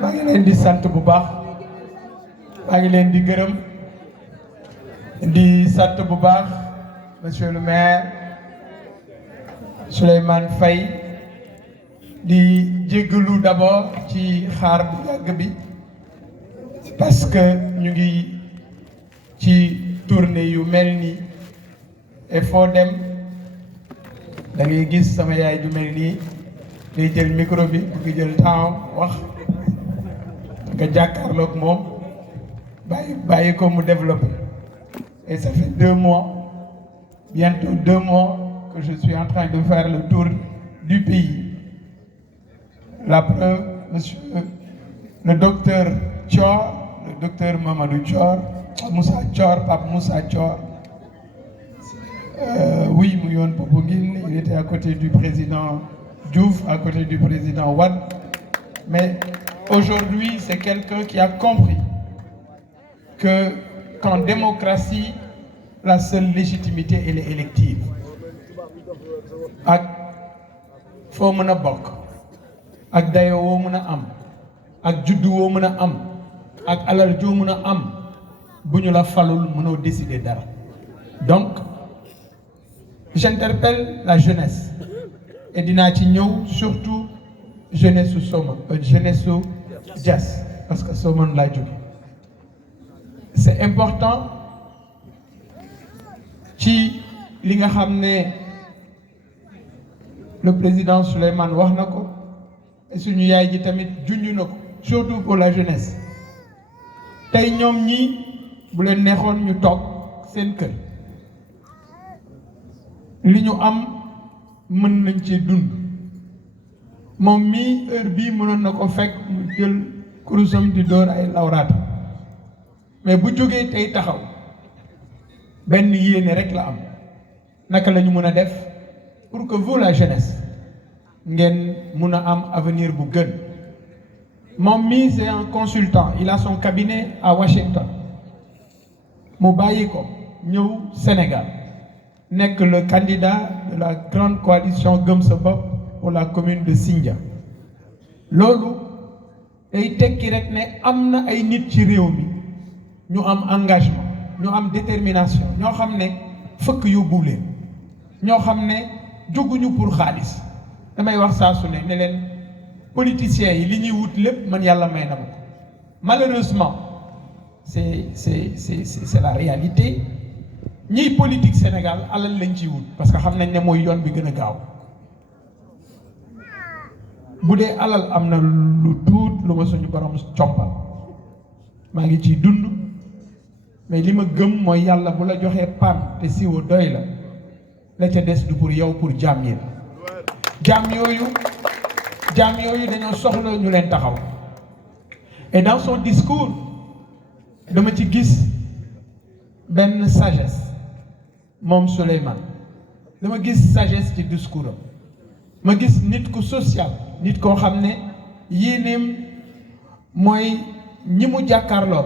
maa ngi leen di sant bu baax maa ngi leen di gërëm di sant bu baax monsieur le maire Souleymane Faye di jéggalu d'abord ci xaar bu yàgg bi parce que ñu ngi ci tournée yu mel nii et foo dem da ngay gis sama yaay ju mel nii day jël micro bi bu ngi jël temps wax nga jàkkaarloog moom bàyyi ko mu développé et ça fait 2 mois bientôt 2 mois que je suis en train de faire le tour du pays. La preuve, monsieur le docteur Thior, le docteur Mamadou Thior, Moussa Thior, Pape Moussa Thior, oui, Mouyon Popongine, il était à côté du président Diouf, à côté du président Wade, mais aujourd'hui, c'est quelqu'un qui a compris que qu'en démocratie, la seule légitimité, elle est élective. Ak foo mën a bokk ak dayo woo mën a am ak juddu woo mën a am ak alal joo mën a am bu ñu la falul mënoo décider dara. Donc j'interpelle la jeunesse et dinaa ci ñëw surtout jeunesse su Soma jeunesse su Diass parce que Somone laa jóge. C'est important ci li nga xam ne le président Souleymane wax na ko et suñu yaay ji tamit junj na ko surtout pour la jeunesse tey ñoom ñii bu leen neexoon ñu toog seen kër li ñu am mën nañ ci dund moom mii heure bii mënoon na ko fekk mu jël kurusam di door ay lawraata mais bu jógee tey taxaw benn yéene rek la am naka la ñu mën a def pour que vous la jeunesse ngeen mun a am avenir bu gën moom mii c'est un consultant il a son cabinet à Washington mu bàyyi ko ñëw Sénégal nekk le candidat de la grande coalition Gëm Sa Bopp pour la commune de Sindia loolu day tekki rek ne am na ay nit ci réew mi ñu am engagement ñu am détermination ñoo xam ne fëkk yóbbu leen ñoo xam ne jóguñu pour xaalis damay wax saa su ne leen politiciens yi li ñuy wut lépp man yàlla may na ma ko malheureusement c'est la réalité ñiy politique Sénégal alal lañ ciy wut parce que xam nañ ne mooy yoon bi gën a gaaw bu dee alal am na lu tuut lu ma suñu borom compal maa ngi ciy dund mais li ma gëm mooy yàlla bu la joxee pan te siwo doy la ca des du pour yow pour jaam yi jaam yooyu dañoo soxla ñu leen taxaw et dans son discours dama ci gis benn sagesse moom Souleymane dama gis sagesse ci discours am ma gis nit ku social nit koo xam ne yéeneem mooy ñi mu jàkkaarloo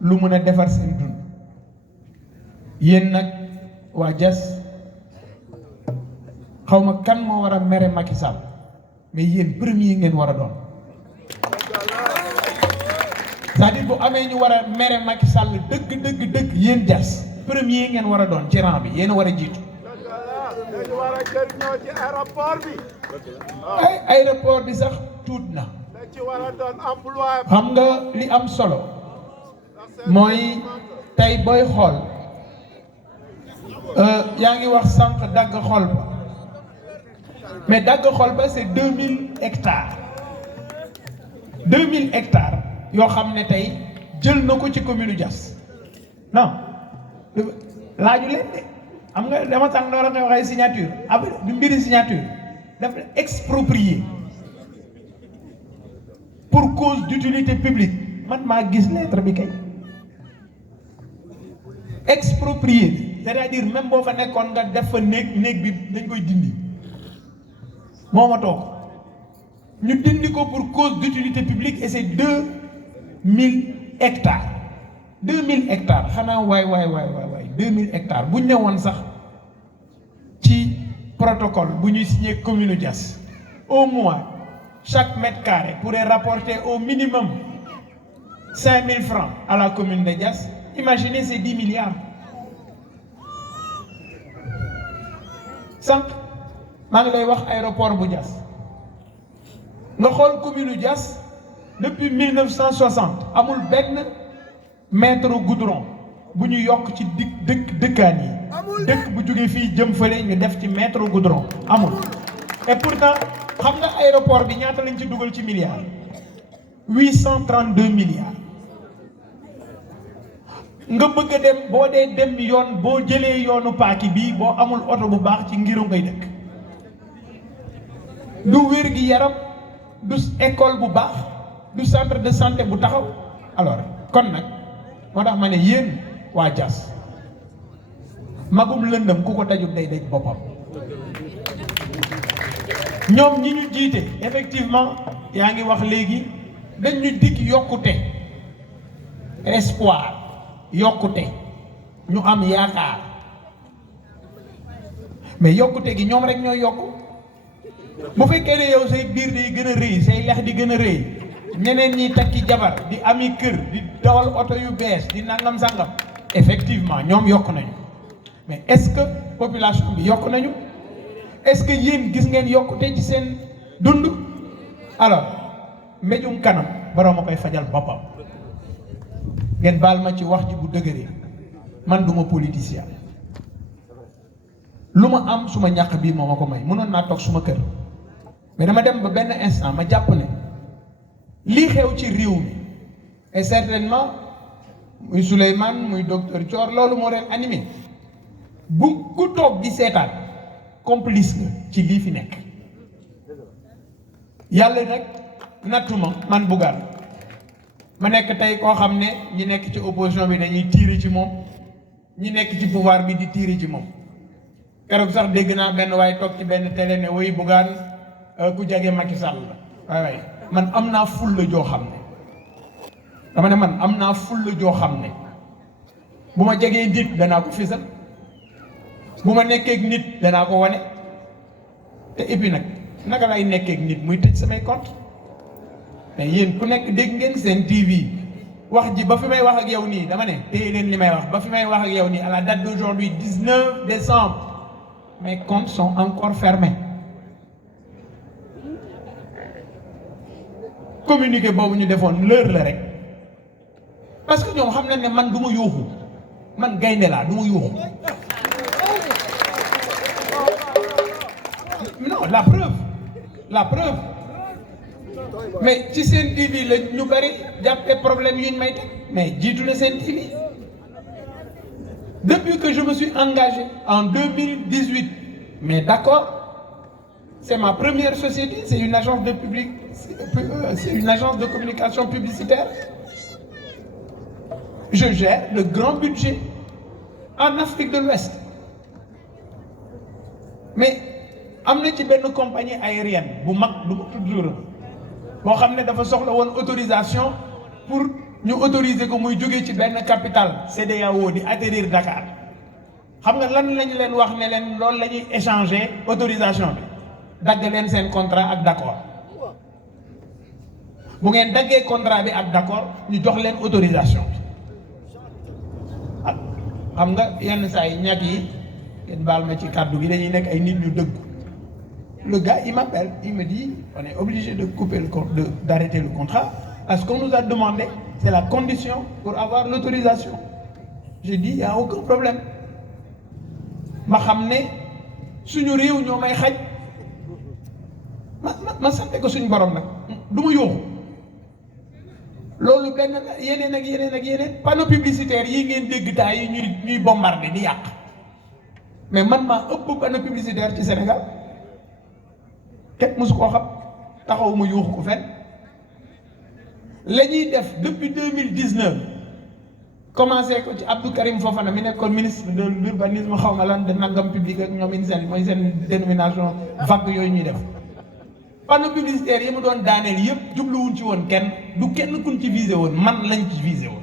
lu mën a defar seen dund yéen nag waa Diass xawma kan moo war a mere Macky Sall mais yéen premier ngeen war a doon c'est-à-dire bu amee ñu war a mere Macky Sall dëgg yéen Diass premier ngeen war a doon ci rang bi yéen a war a jiitu. dañu war a jëriñoo ci aéroport bi. ay aéroport bi sax tuut na. dañ ci war a doon emploi. xam nga li am solo mooy tey booy xool yaa ngi wax sànq dagg xol ba mais dagg xol ba c'est 2000 hectares 2000 hectares yoo xam ne tey jël na ko ci commune Diass non laaju leen de xam nga dama tànn door a koy waxee signature après du mbiri signature dafa exproprier pour cause d'utilité publique man maa gis lettre bi kay exproprier c'est-à-dire même boo fa nekkoon nga def fa néeg bi dañ koy dindi moo ma toog ñu dindi ko pour cause d'utilité publique et c'est 2000 hectares 2000 hectares xanaa waay 2000 hectares bu ñu ne woon sax ci protocole bu ñuy signé commune Diass au moins chaque mètre carré pourrait rapporter au minimum 5 000 francs à la commune de Diass, imaginez ces 10 milliards. Sànq maa ngi lay wax aéroport bu Diass nga xool commune Diass depuis 1960 amul benn mètre goudron bu ñu yokk ci dëkkaan yi dëkk bu jógee fii jëm fële ñu def ci mètre goudron amul. Et pourtant xam nga aéroport bi ñaata lañ ci dugal ci milliards 832 milliards. nga bëgg a dem boo dee dem yoon boo jëlee yoonu paaki bii boo amul oto bu baax ci ngiru ngay dëkk du wér gi yaram du école bu baax du centre de santé bu taxaw. Alors kon nag moo tax ma ne yéen waa Diass magum lëndëm ku ko dajul day daj boppam. ñoom ñi ñu jiite effectivement yaa ngi wax léegi dañ ñu dig yokkute espoir yokkute ñu am yaakaar mais yokkute gi ñoom rek ñooy yokk. bu fekkee ne yow say biir day gën a rëy say lex di gën a rëy ñeneen ñi takki jabar di ami kër di dawal oto yu bees di nangam sangam effectivement ñoom yokk nañu mais est-ce que population bi yokk nañu est-ce que yéen gis ngeen yokkute ci seen dund. Alors mbéjum kanam borom a koy fajal boppam. ngeen baal ma ci wax ji bu dëgëree man duma politicien lu ma am suma ñàkk bii moo ma ko may mënoon naa toog suma kër mais dama dem ba benn instant ma jàpp ne lii xew ci réew mi et certainement muy Souleymane muy docteur Thior loolu moo leen animé bu ku toog di seetaan complice nga ci lii fi nekk. yàlla nag nattuma man Bougane ma nekk tey koo xam ne ñi nekk ci opposition bi dañuy tiiri ci moom ñi nekk ci pouvoir bi di tiiri ci moom. keroog sax dégg naa benn waaye toog ci benn télé ne woy Bougane ku jege Macky Sall la waaye man am naa fulla joo xam ne dama ne man am naa fulla joo xam ne bu ma jegee nit danaa ko fisal bu ma nekkee ak nit danaa ko wane te et puis nag naka lay nekkee ak nit muy tëj samay compte mais yéen ku nekk dégg ngeen seen TV wax ji ba fi may wax ak yow nii dama ne téye leen li may wax ba fi may wax ak yow nii à la date d'aujourd'hui 19 décembre mes comptes sont encore fermés. Communiqué boobu ñu defoon l'heure la rek parce que ñoom xam nañ ne man du ma yuuxu man gaynde laa du ma yuuxu. Non la preuve mais ci seen TV la ñu bari jàppee problème yuñ may teg mais jiitu na seen TV. Depuis que je me suis engagé en 2018, mais d'accord, c'est ma première société, c'est une agence de c'est une agence de communication publicitaire. Je gère le grand budget en Afrique de l'Ouest. Mais am na ci benn compagnie aérienne bu mag du ma tudd boo xam ne dafa soxla woon autorisation pour ñu autoriser ko muy jógee ci benn capitale CEDEAO di atterrir Dakar xam nga lan lañu leen wax ne leen loolu la ñuy échanger autorisation bi dagg leen seen contrat ak d'accord bu ngeen daggee contrat bi ak d'accord ñu jox leen autorisation bi ah xam nga yenn saa yi ñag yi ngeen baal ma ci kàddu gi dañuy nekk ay nit ñu dëgg. Le gars il m'appelle il me dit on est obligé de couper d'arrêter le contrat parce qu'on nous a demandé. C'est la condition pour avoir l'autorisation. Je dis, il n'y a aucun problème. Ma xam ne suñu réew ñoo may xaj ma sante ko suñu borom nag du ma yóoxu loolu benn yeneen ak yeneen ak yeneen panneau publicitaire yi ngeen dégg taa yi ñuy bombardé di yàq mais man maa ëpp panneau publicitaire ci Sénégal kenn mësu koo xam taxaw ma yóoxu ko fenn. La ñuy def depuis 2019 commencé ko ci Abdou Karim Fofana mi nekkoon ministre de l'urbanisme xaw ma lan de nangam public ak ñoom seen mooy seen dénomination vague yooyu ñuy def panneau publicitaire yi mu doon daaneel yëpp jubluwuñ ci woon kenn du kenn kuñ ci visé woon man lañ ci visé woon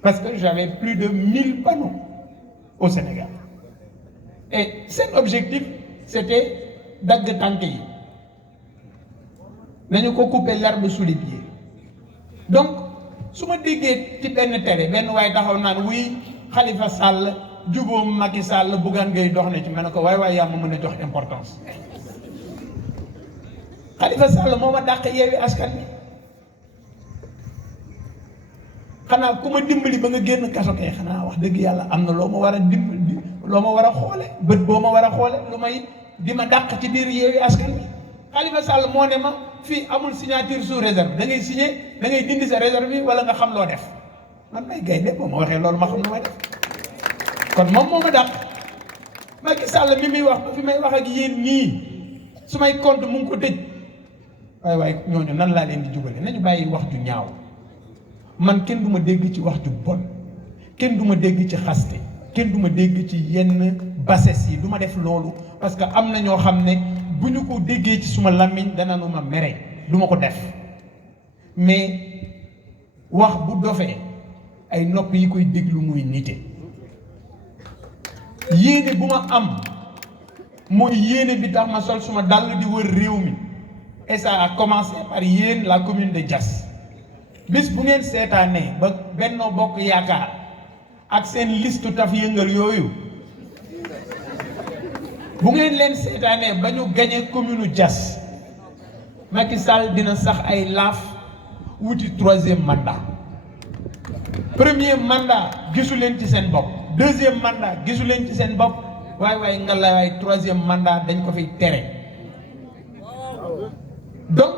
parce que j'avais plus de 1000 panneaux au Sénégal et cet objectif c'était dagg tànk yi nañu ko couper l'herbe sous les pieds. Donc su ma déggee ci benn télé benn waaye taxaw naan wuy Khalifa Sall jubóom Macky Sall Bougane Gueye dox na ci ma ne ko waay yaa ma mën a jox importance. Khalifa Sall moo ma dàq Yewwi Askan Wi xanaa ku ma dimbali ba nga génn kaso kay xanaa wax dëgg yàlla am na loo ma war a dimbali loo ma war a xoole bët boo ma war a xoole lu may di ma dàq ci biir Yewwi Askan Wi. Khalifa Sall moo ne ma fii amul signature sous réserve da ngay signé da ngay dindi sa réserve bi wala nga xam loo def man may gaynde boo ma waxee loolu ma xam lu may def kon moom moo ma dàq. Macky Sall mi muy wax ba fi may wax ak yéen nii su may compte mu ngi ko tëj waaye ñooñu nan laa leen di jubale nañu bàyyi wax ju ñaaw. Man kenn du ma dégg ci wax ju bon kenn du ma dégg ci xaste kenn du ma dégg ci yenn bassesse yi du ma def loolu parce que am na ñoo xam ne bu ñu ko déggee ci suma làmmiñ dana nu ma mere du ma ko def mais wax bu dofee ay nopp yi koy déglu muy nite yéene bu ma am mooy yéene bi tax ma sol suma dàll di wër réew mi et ça a commencé par yéen la commune de Diass. bis bu ngeen seetaanee ba Benno Bokk Yaakaar ak seen liste taf yëngal yooyu bu ngeen leen seetaanee ba ñu gañe commune Diass Macky Sall dina sax ay laaf wuti 3e mandat. premier mandat gisu leen ci seen bopp 2e mandat gisu leen ci seen bopp waaye nga la waay 3e mandat dañ ko fiy tere donc.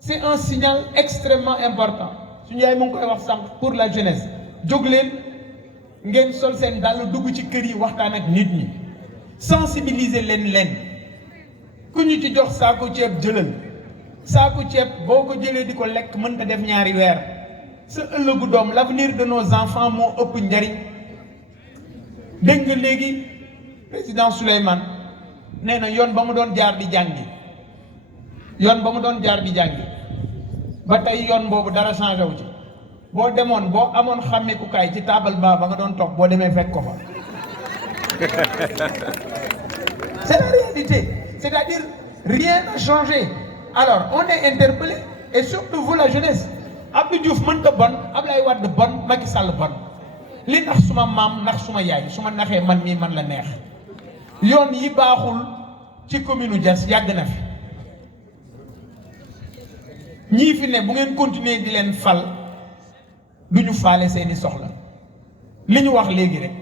C'est un signal extrêmement important suñu yaay mu ngi koy wax sànq pour la jeunesse jóg leen ngeen sol seen dàll dugg ci kër yi waxtaan ak nit ñi sensibiliser leen ku ñu ci jox saako ceeb jëlal saako ceeb boo ko jëlee di ko lekk mën ta def ñaari weer sa ëllëgu doom l'avenir de nos enfants moo ëpp njariñ. dégg nga léegi président Souleymane nee na yoon ba mu doon jaar di jàngi ba tey yoon boobu dara changé wu ci boo demoon boo amoon xàmmekukaay ci taabal ba nga doon toog boo demee fekk ko fa. C'est la réalité, c'est-à-dire rien n'a changé. Alors on est interpellé et surtout vous la jeunesse Abdou Diouf mën ta bon Abdoulaye Wade bon Macky Sall bon li nax suma maam nax suma yaay su ma naxee man mii man la neex yoon yi baaxul ci commune Diass yàgg na fi. ñii fi ne bu ngeen continuer di leen fal du ñu faale seeni soxla li ñu wax léegi rek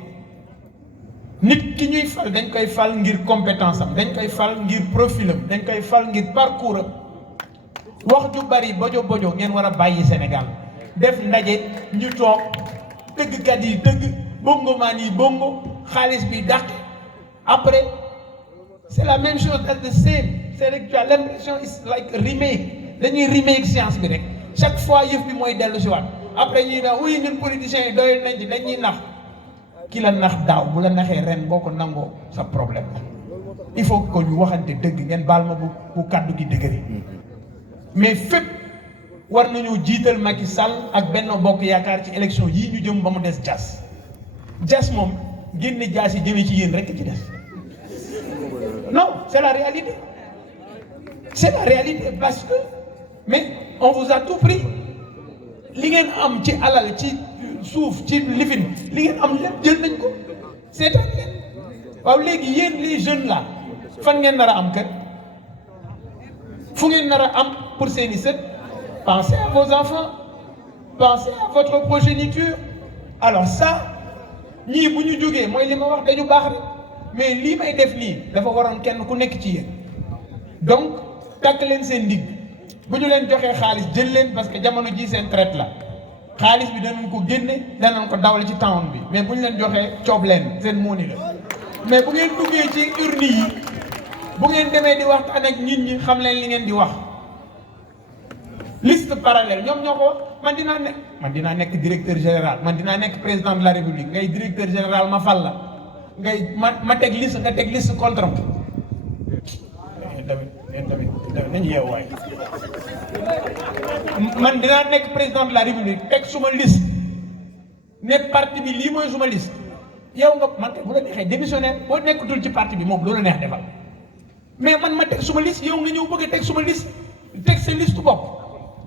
nit ki ñuy fal dañ koy fal ngir compétence am dañ koy fal ngir profil am dañ koy fal ngir parcours am wax ju bari bojo ngeen war a bàyyi Sénégal def ndaje ñu toog tëggkat yi tëgg bongo maan yi bongo xaalis bi dàq après c'est la même chose as the same c'est que tu as l'impression it's like remake dañuy remake science bi rek chaque fois yëf bi mooy dellu si waat après ñuy ne oui ñun politiciens yi doy nañ ci dañuy nax ki la nax daaw bu la naxee ren boo ko nangoo sa problème il faut que ñu waxante dëgg ngeen baal ma bu kàddu gi dëgëri mais fépp war nañoo jiital Macky Sall ak Benno Bokk Yaakaar ci élection yii ñu jëm ba mu des Diass moom génne Diass yi jëmee ci yéen rek ci des non c'est la réalité parce que mais on vous a tout pris li ngeen am ci alal ci suuf ci lifin li ngeen am lépp jël nañ ko seetaan leen waaw léegi yéen les jeunes là fan ngeen nar a am kër fu ngeen nar a am pour seeni sët pensez à vos enfants pensez à votre progéniture alors ça ñii bu ñu jógee mooy li ma wax dañu baax rek mais lii may def nii dafa waroon kenn ku nekk ci yéen donc tàkk leen seen ndig bu ñu leen joxee xaalis jël leen parce que jamono ji seen traite la xaalis bi danañ ko génne danañ ko dawal ci town bi mais bu ñu leen joxee coob leen seen mooni la mais bu ngeen duggee ci urne yi bu ngeen demee di waxtaan ak nit ñi xam leen li ngeen di wax liste parallèle ñoom ñoo ko wax man dinaa nekk directeur général man dinaa nekk président de la république ngay directeur général ma fal la ngay ma teg liste nga teg liste contre tamit nañu yeewu waay man dinaa nekk président de la république teg suma liste ne parti bi lii mooy suma liste yow nga man bu la neexee démissionnaire boo nekkatul ci parti bi moom loolu neex defal mais man ma teg suma liste yow nga ñëw bëgg a teg suma liste teg sa liste bopp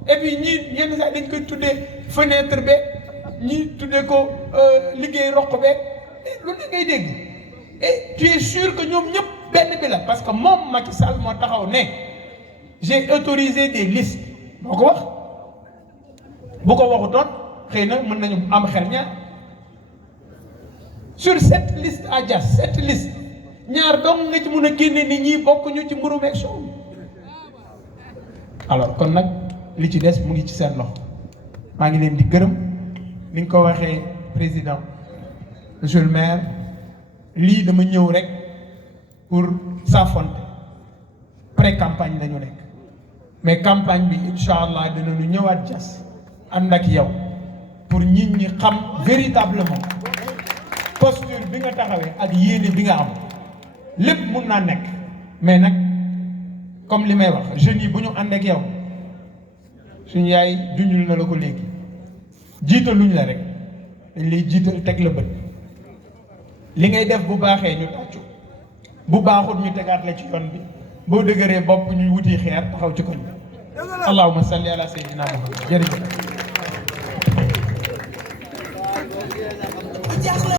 et puis ñii yenn saa dañ koy tuddee fenêtre be ñii tuddee ko liggéey roq be lu ne ngay dégg et tu es sûr que ñoom ñëpp benn bi la parce que moom Macky Sall moo taxaw ne j'ai autorisé des listes moo ko wax bu ko waxutoon xëy na mën nañu am xel ñaar sur 7 listes à Diass 7 listes ñaar dong nga ci mun a génne nit ñi bokkuñu ci mburu meeg soow alors kon nag li ci des mu ngi ci seen loxo maa ngi leen di gërëm ni nga ko waxee président monsieur le maire lii dama ñëw rek pour s'affronter pré-campagne lañu nekk mais campagne bi incha allah dinañu ñëwaat Diass ànd ak yow pour nit ñi xam véritablement posture bi nga taxawee ak yéene bi nga am lépp mun naa nekk mais nag comme li may wax jeunes yi bu ñu ànd ak yow suñu yaay junjul na la ko léegi jiitaluñ la rek dañ lay jiital teg la bët li ngay def bu baaxee ñu tàccu bu baaxut ñu tegaat la ci yoon bi boo dëgëree bopp ñu wuti xeer taxaw ci kon bi allahumma salli ala sayyidina Muhammad jërëjëf